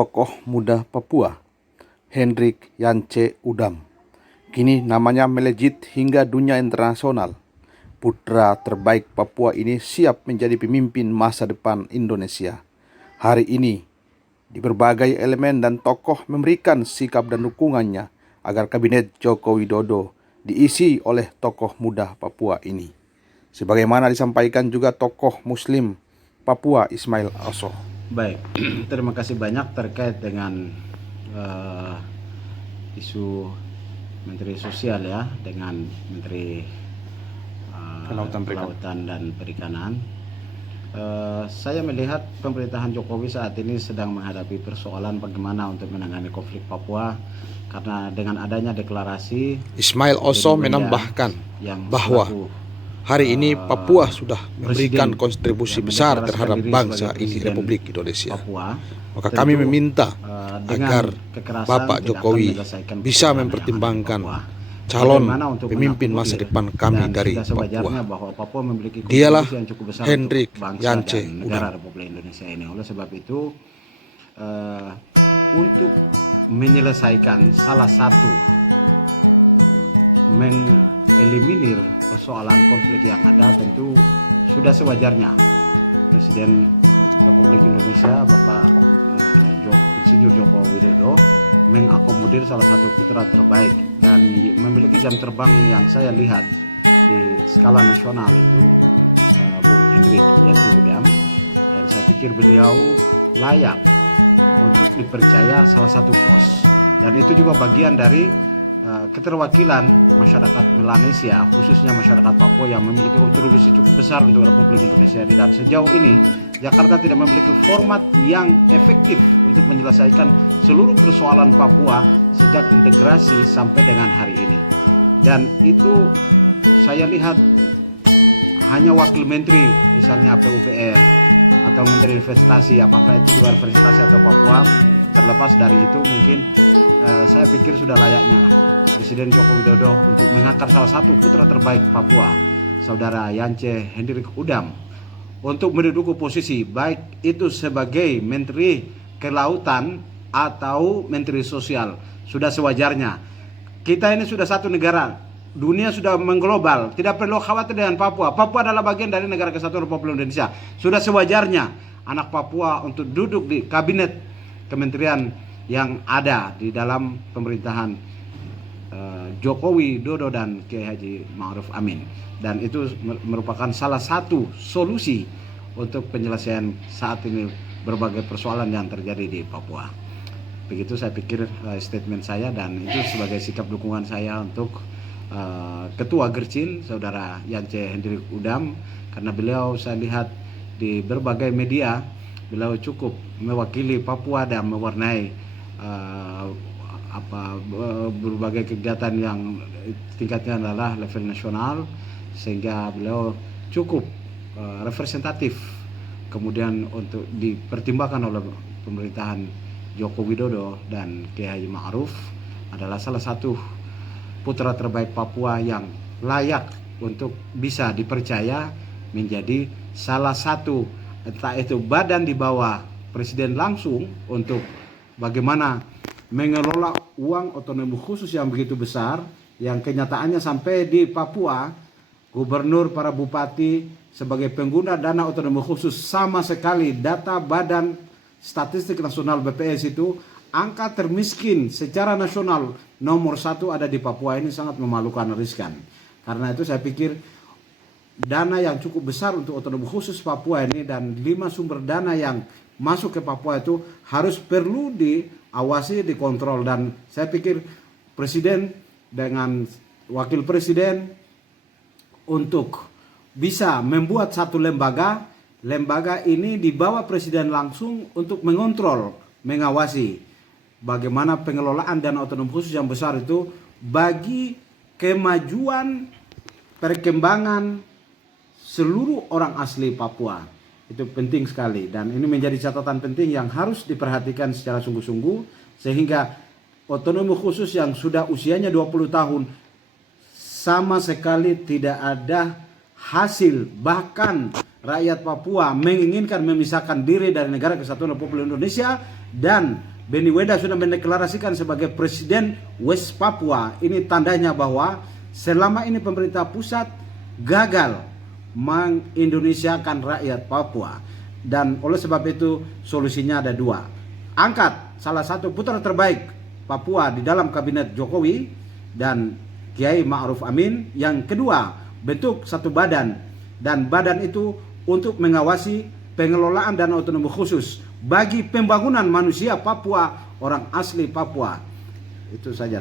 tokoh muda Papua, Hendrik Yance Udam. Kini namanya melejit hingga dunia internasional. Putra terbaik Papua ini siap menjadi pemimpin masa depan Indonesia. Hari ini, di berbagai elemen dan tokoh memberikan sikap dan dukungannya agar kabinet Joko Widodo diisi oleh tokoh muda Papua ini. Sebagaimana disampaikan juga tokoh Muslim Papua Ismail Oso. Baik, terima kasih banyak terkait dengan isu Menteri Sosial ya, dengan Menteri Kelautan dan Perikanan. Saya melihat pemerintahan Jokowi saat ini sedang menghadapi persoalan bagaimana untuk menangani konflik Papua, karena dengan adanya deklarasi Ismail Oso menambahkan bahwa hari ini Papua sudah memberikan kontribusi besar terhadap bangsa ini Republik Indonesia. Maka kami meminta agar Bapak Jokowi bisa mempertimbangkan calon pemimpin masa depan kami dari Papua. Dialah Hendrik Yance Udam. Republik Indonesia ini. Oleh sebab itu, untuk menyelesaikan salah satu mengeliminir persoalan konflik yang ada, tentu sudah sewajarnya Presiden Republik Indonesia Bapak Insinyur Joko Widodo mengakomodir salah satu putra terbaik dan memiliki jam terbang yang saya lihat di skala nasional itu Bung Hendrik Yance Udam, dan saya pikir beliau layak untuk dipercaya salah satu pos, dan itu juga bagian dari keterwakilan masyarakat Melanesia, khususnya masyarakat Papua yang memiliki kontribusi cukup besar untuk Republik Indonesia ini. Dan sejauh ini Jakarta tidak memiliki format yang efektif untuk menyelesaikan seluruh persoalan Papua sejak integrasi sampai dengan hari ini. Dan itu saya lihat hanya wakil menteri, misalnya PUPR atau menteri investasi, apakah itu juga investasi atau Papua. Terlepas dari itu, mungkin saya pikir sudah layaknya Presiden Joko Widodo untuk mengangkat salah satu putra terbaik Papua, Saudara Yance Hendrik Udam, untuk menduduki posisi baik itu sebagai Menteri Kelautan atau Menteri Sosial. Sudah sewajarnya. Kita ini sudah satu negara, dunia sudah mengglobal, tidak perlu khawatir dengan Papua. Papua adalah bagian dari negara kesatuan Republik Indonesia. Sudah sewajarnya anak Papua untuk duduk di kabinet kementerian yang ada di dalam pemerintahan Jokowi Widodo dan Kiai Haji Ma'ruf Amin. Dan itu merupakan salah satu solusi untuk penyelesaian saat ini berbagai persoalan yang terjadi di Papua. Begitu saya pikir statement saya, dan itu sebagai sikap dukungan saya untuk Ketua Gercin Saudara Yance Hendrik Udam, karena beliau saya lihat di berbagai media beliau cukup mewakili Papua dan mewarnai berbagai kegiatan yang tingkatnya adalah level nasional, sehingga beliau cukup representatif kemudian untuk dipertimbangkan oleh pemerintahan Joko Widodo dan Kiai Haji Ma'ruf adalah salah satu putra terbaik Papua yang layak untuk bisa dipercaya menjadi salah satu, entah itu badan di bawah presiden langsung, untuk bagaimana mengelola uang otonomi khusus yang begitu besar, yang kenyataannya sampai di Papua gubernur, para bupati sebagai pengguna dana otonomi khusus sama sekali. Data Badan Statistik Nasional BPS itu, angka termiskin secara nasional nomor 1 ada di Papua. Ini sangat memalukan, riskan. Karena itu saya pikir dana yang cukup besar untuk otonomi khusus Papua ini dan 5 sumber dana yang masuk ke Papua itu harus perlu diawasi, dikontrol. Dan saya pikir presiden dengan wakil presiden untuk bisa membuat satu lembaga ini di bawah presiden langsung untuk mengontrol, mengawasi bagaimana pengelolaan dana otonomi khusus yang besar itu bagi kemajuan perkembangan seluruh orang asli Papua. Itu penting sekali, dan ini menjadi catatan penting yang harus diperhatikan secara sungguh-sungguh, sehingga otonomi khusus yang sudah usianya 20 tahun sama sekali tidak ada hasil, bahkan rakyat Papua menginginkan memisahkan diri dari Negara Kesatuan Republik Indonesia, dan Beni Weda sudah mendeklarasikan sebagai Presiden West Papua. Ini tandanya bahwa selama ini pemerintah pusat gagal mengindonesiakan rakyat Papua. Dan oleh sebab itu solusinya ada dua. Angkat salah satu putra terbaik Papua di dalam kabinet Jokowi dan Kiai Ma'ruf Amin. Yang kedua, bentuk satu badan, dan badan itu untuk mengawasi pengelolaan dana otonomi khusus bagi pembangunan manusia Papua, orang asli Papua. Itu saja.